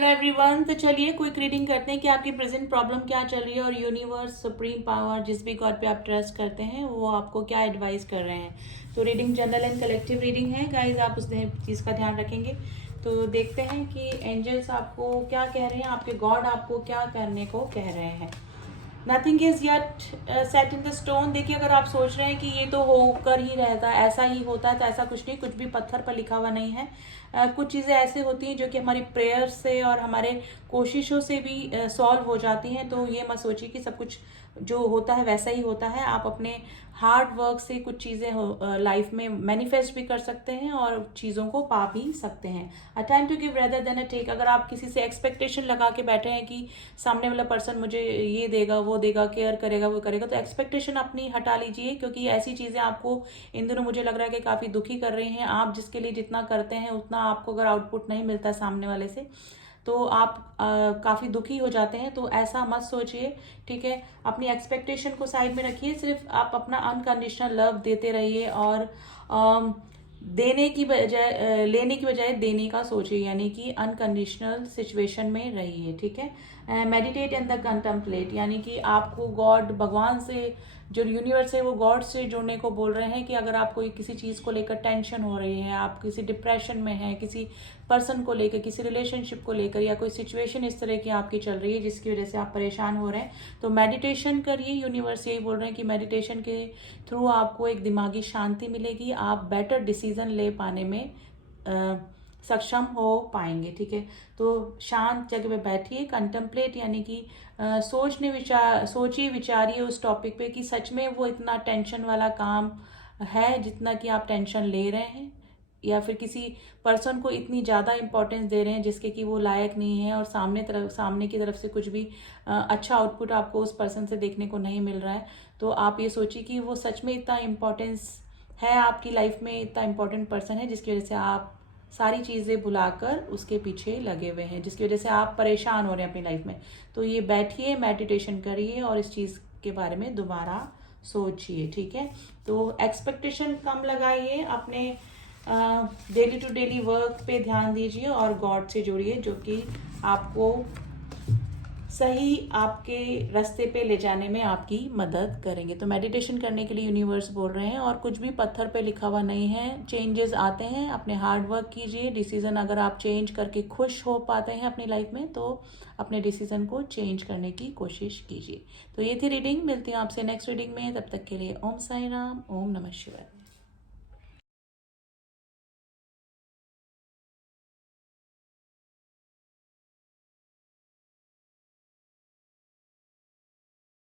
Hello everyone, तो चलिए quick reading करते हैं कि आपकी प्रेजेंट प्रॉब्लम क्या चल रही है और यूनिवर्स, सुप्रीम पावर, जिस भी गॉड पे आप ट्रस्ट करते हैं वो आपको क्या एडवाइस कर रहे हैं। तो reading general and collective reading है गाइज, आप उस चीज़ का ध्यान रखेंगे। तो देखते हैं कि एंजल्स आपको क्या कह रहे हैं, आपके गॉड आपको क्या करने को कह रहे हैं। Nothing is yet set in the stone. देखिए, अगर आप सोच रहे हैं कि ये तो होकर ही रहता है, ऐसा ही होता है, तो ऐसा कुछ नहीं, कुछ भी पत्थर पर लिखा हुआ नहीं है। कुछ चीज़ें ऐसे होती हैं जो कि हमारी प्रेयर से और हमारे कोशिशों से भी सॉल्व हो जाती हैं। तो ये मत सोचिए कि सब कुछ जो होता है वैसा ही होता है। आप अपने हार्ड वर्क से कुछ चीज़ें लाइफ में मैनिफेस्ट भी कर सकते हैं और चीज़ों को पा भी सकते हैं। A time to give rather than a take. अगर आप किसी से एक्सपेक्टेशन लगा के बैठे हैं कि सामने वाला पर्सन मुझे ये देगा, वो देगा, केयर करेगा, वो करेगा, तो एक्सपेक्टेशन अपनी हटा लीजिए, क्योंकि ऐसी चीज़ें आपको इन दिनों मुझे लग रहा है कि काफ़ी दुखी कर रही हैं। आप जिसके लिए जितना करते हैं उतना आपको अगर आउटपुट नहीं मिलता सामने वाले से, तो आप काफ़ी दुखी हो जाते हैं। तो ऐसा मत सोचिए, ठीक है। अपनी एक्सपेक्टेशन को साइड में रखिए, सिर्फ आप अपना अनकंडीशनल लव देते रहिए और देने की बजाय लेने की बजाय देने का सोचिए, यानी कि अनकंडीशनल सिचुएशन में रहिए, ठीक है। मेडिटेट एंड द कंटम्पलेट, यानी कि आपको गॉड, भगवान से, जो यूनिवर्स है वो गॉड से जुड़ने को बोल रहे हैं कि अगर आप कोई किसी चीज़ को लेकर टेंशन हो रही है, आप किसी डिप्रेशन में हैं, किसी पर्सन को लेकर, किसी रिलेशनशिप को लेकर, या कोई सिचुएशन इस तरह की आपकी चल रही है जिसकी वजह से आप परेशान हो रहे हैं, तो मेडिटेशन करिए। यूनिवर्स यही बोल रहे हैं कि मेडिटेशन के थ्रू आपको एक दिमागी शांति मिलेगी, आप बेटर डिसीजन ले पाने में सक्षम हो पाएंगे, ठीक है। तो शांत जगह पे बैठिए, कंटेम्पलेट यानी कि सोचिए विचारिए उस टॉपिक पे कि सच में वो इतना टेंशन वाला काम है जितना कि आप टेंशन ले रहे हैं, या फिर किसी पर्सन को इतनी ज़्यादा इंपॉर्टेंस दे रहे हैं जिसके कि वो लायक नहीं है, और सामने की तरफ से कुछ भी अच्छा आउटपुट आपको उस पर्सन से देखने को नहीं मिल रहा है। तो आप ये सोचिए कि वो सच में इतना इम्पोर्टेंस है आपकी लाइफ में, इतना इम्पोर्टेंट पर्सन है जिसकी वजह से आप सारी चीज़ें भुलाकर उसके पीछे लगे हुए हैं, जिसकी वजह से आप परेशान हो रहे हैं अपनी लाइफ में। तो ये बैठिए, मेडिटेशन करिए और इस चीज़ के बारे में दोबारा सोचिए, ठीक है। तो एक्सपेक्टेशन कम लगाइए, अपने डेली टू डेली वर्क पे ध्यान दीजिए और गॉड से जुड़िए, जो कि आपको सही आपके रास्ते पे ले जाने में आपकी मदद करेंगे। तो मेडिटेशन करने के लिए यूनिवर्स बोल रहे हैं, और कुछ भी पत्थर पे लिखा हुआ नहीं है। चेंजेस आते हैं, अपने हार्ड वर्क कीजिए। डिसीजन अगर आप चेंज करके खुश हो पाते हैं अपनी लाइफ में, तो अपने डिसीजन को चेंज करने की कोशिश कीजिए। तो ये थी रीडिंग, मिलती हूँ आपसे नेक्स्ट रीडिंग में। तब तक के लिए ओम साई राम, ओम नमः शिवाय।